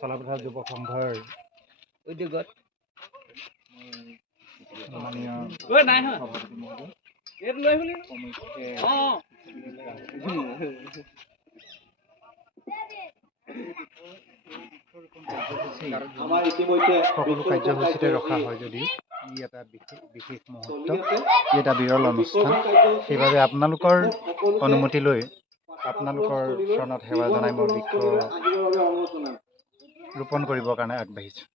চলাপথাৰ যুৱ সংঘৰ উদ্যোগত সকলো কাৰ্যসূচীতে ৰখা হয় যদিও ই এটা বিশেষ মুহূৰ্ত, ই এটা বিৰল অনুষ্ঠান। সেইবাবে আপোনালোকৰ অনুমতি লৈ আপোনালোকৰ চৰণত সেৱা জনাই মই বৃক্ষ ৰোপণ কৰিবৰ কাৰণে আগবাঢ়িছোঁ।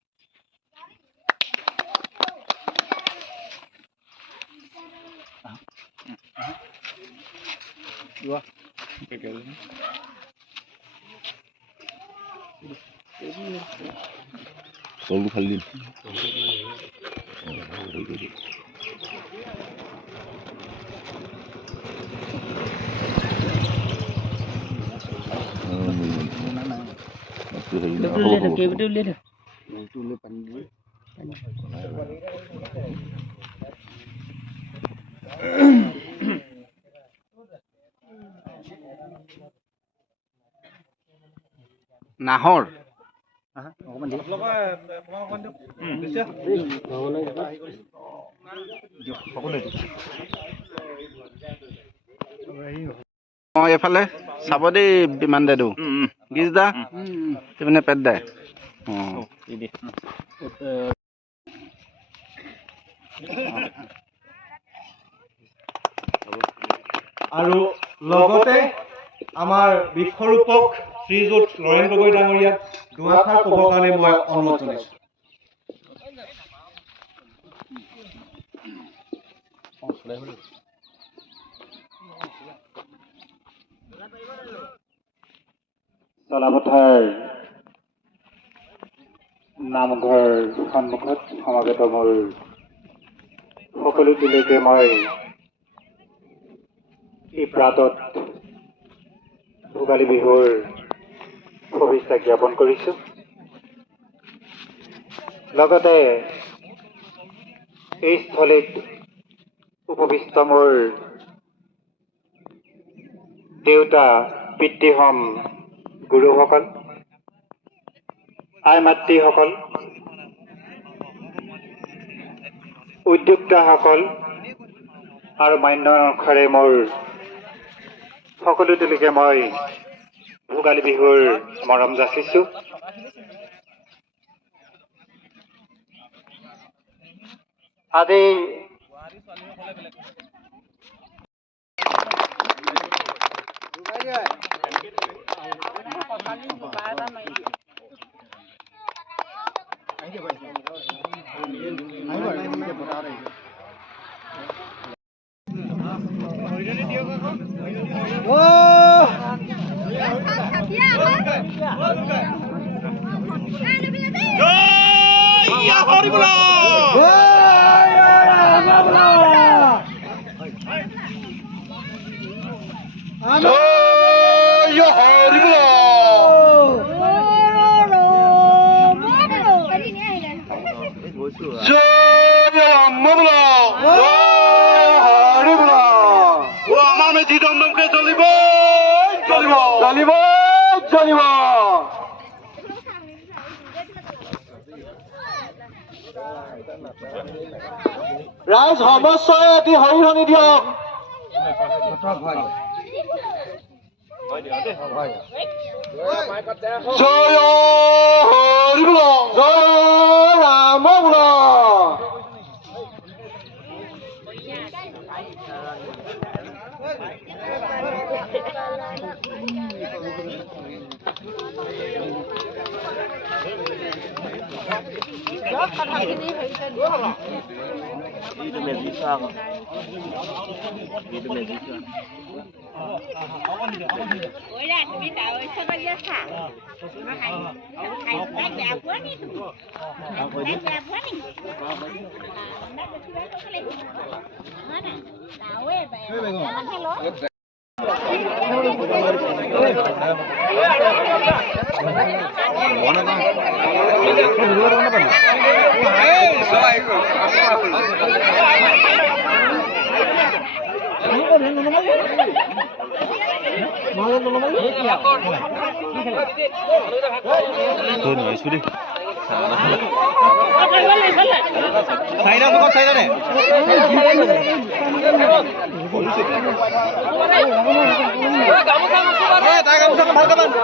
তলটো খালি দিম। নাহৰ এফালে চাব দেই বিমান দাদু গিজ দা এইপিনে পেট দাই আৰু লগতে আমাৰ বৃক্ষৰোপক শ্ৰীযুত নৰেন গগৈ ডাঙৰীয়াক দুআষাৰ ক'বৰ কাৰণে মই অনুৰোধ জনাইছোঁ। চলাপথাৰ নামঘৰ সন্মুখত সমাগত মোৰ সকলো তিলৈকে মই এই প্ৰাতত ভোগালী বিহুৰ শুভেচ্ছা জ্ঞাপন কৰিছোঁ। লগতে এই স্থলীত উপবিষ্ট মোৰ দেউতা পিতৃহম গুৰুসকল, আই মাতৃসকল, উদ্যোক্তাসকল আৰু মান্য অংশৰে মোৰ সকলো তিলৈকে মই ভোগালী বিহুৰ মৰম যাচিছোঁ। আজি ৰাইজ সমস্যাই এটি হৰিধনি দিয়ক। জয় হৰি বল, জয় ৰাম বল। চাৰিটা চকত চাৰিটা দে তাই গামোচা ভালকে বান্ধ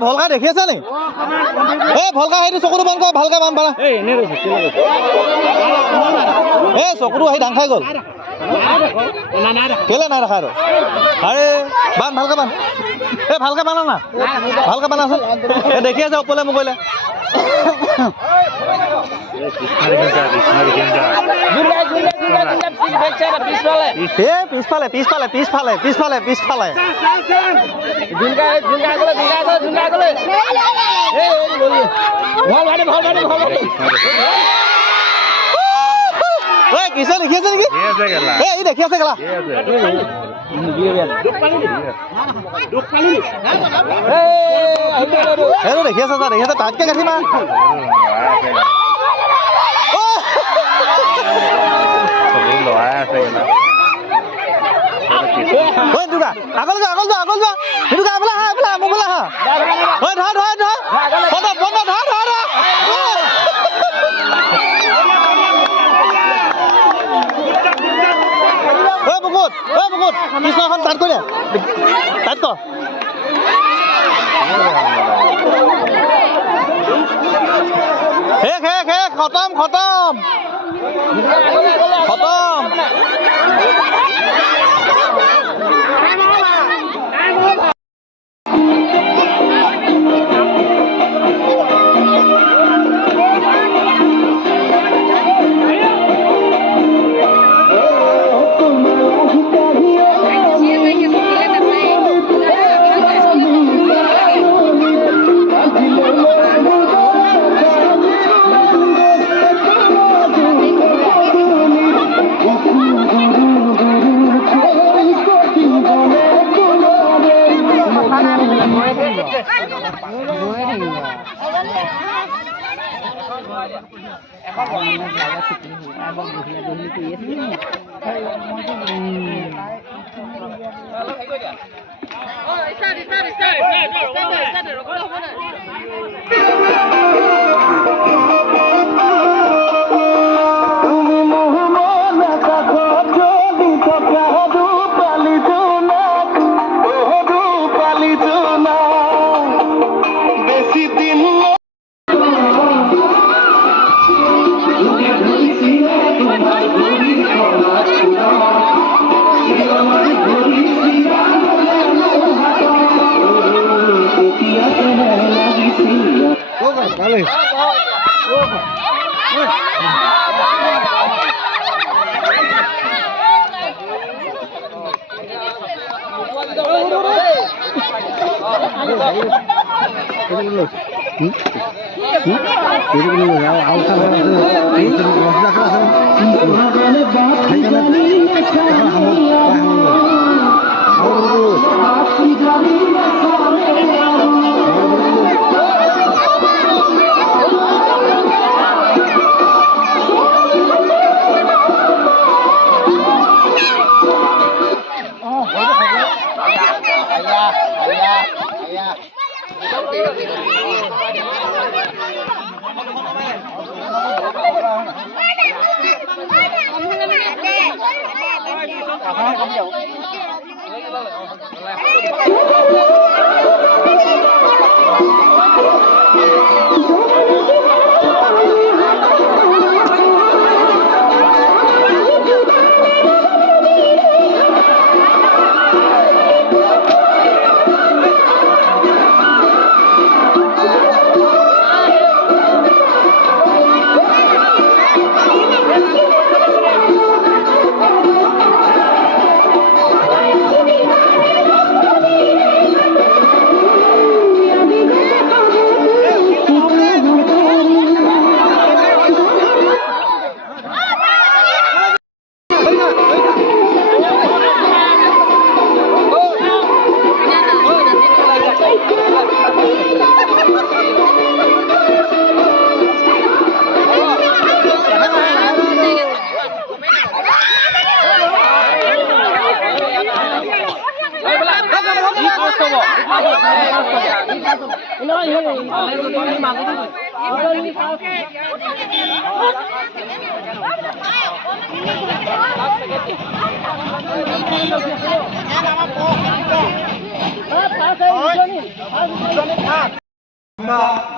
ভলকা দেখি আছা নি ভলকা সেইটো চকুটো বন্ধ কৰ ভালকে বান্ধ পাৰা চকুটো আহি ডাং খাই গ'ল কেলে নাই দেখা আৰু আৰে বান্ধ ভালকে বান্ধ ভালকে বান্ধা না ভালকে বান্ধাচোন দেখি আছে ওপৰলে মোবাইলে পিছফালে পিছফালে পিছফালে পিছফালে পিছফালে কিছে দেখি আছে নেকি এই দেখি আছে কেলা এইটো দেখি আছে দেখি আছে তাতকে গাঠি মাৰ আগল যা আগল যা আগল যা সেইটো আগলে আহা আগলে মোক বলা আহা ধৰ ধৰ ধৰ ধৰ বন্ধ ধৰ ধৰ ধৰ বুকুত কৃষ্ণখন তাত কৰি তাত কৰ শেষ শেষ শেষ খতম খতম খতম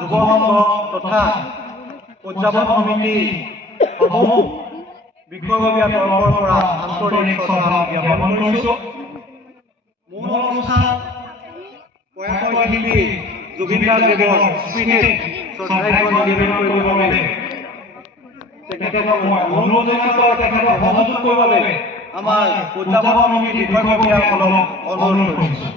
যুৱ সংঘ তথা উদযাপন সমিতি সমূহ বিষয়ববীয়া তৰফৰ পৰা আন্তৰিক শ্ৰদ্ধা জ্ঞাপন কৰিছোঁ। মূল অনুষ্ঠান প্ৰয়াত শিল্পী জুবিন গাৰ্গদেৱৰ স্মৃতিত শ্ৰদ্ধাৰ্ঘ্য নিবেদন কৰিবৰ বাবে তেখেতক মই অনুৰোধ জনাইছোঁ আৰু তেখেতক সহযোগ কৰিবৰ বাবে আমাৰ উদযাপন সমিতিৰ বিষয়ববীয়াসকলক অনুৰোধ কৰিছোঁ।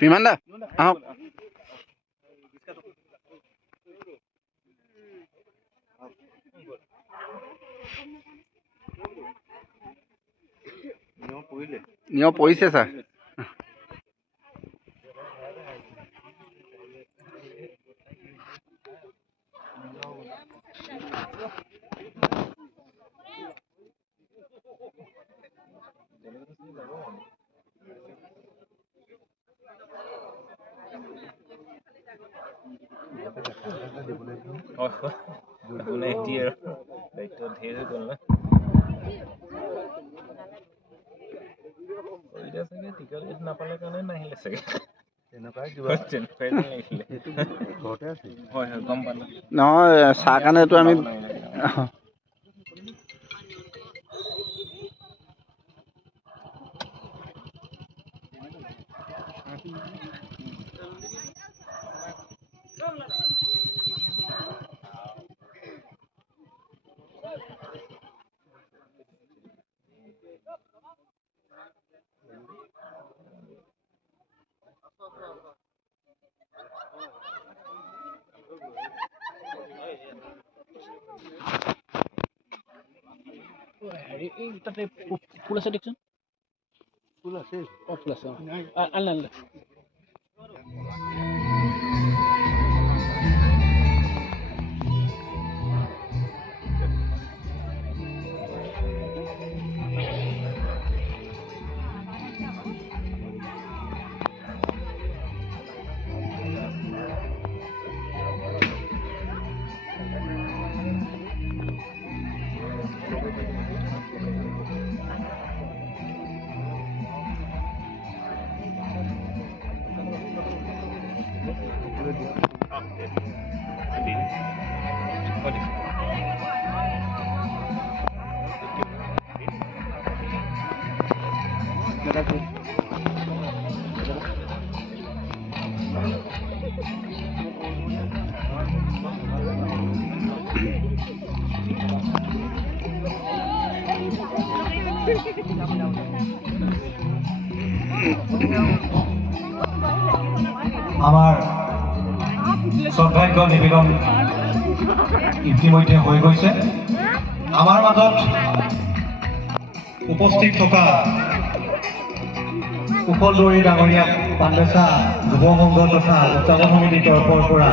বিমান দা আহক। নিয়ম পৰিছে ছাৰ। নাপালে কাৰণে নাহিলে চাগে নহয় চাহ কাৰণেতো আমি তাতে ফুল আছে দেখোন। ফুল আছে ফুল আছে আনলে আমাৰ শ্ৰদ্ধাৰ্ঘ্য নিবেদন ইতিমধ্যে হৈ গৈছে। আমাৰ মাজত উপস্থিত থকা কুশল দৌৰী ডাঙৰীয়াক পাণ্ডেচা যুৱ সংঘ তথা উদযাপন সমিতিৰ তৰফৰ পৰা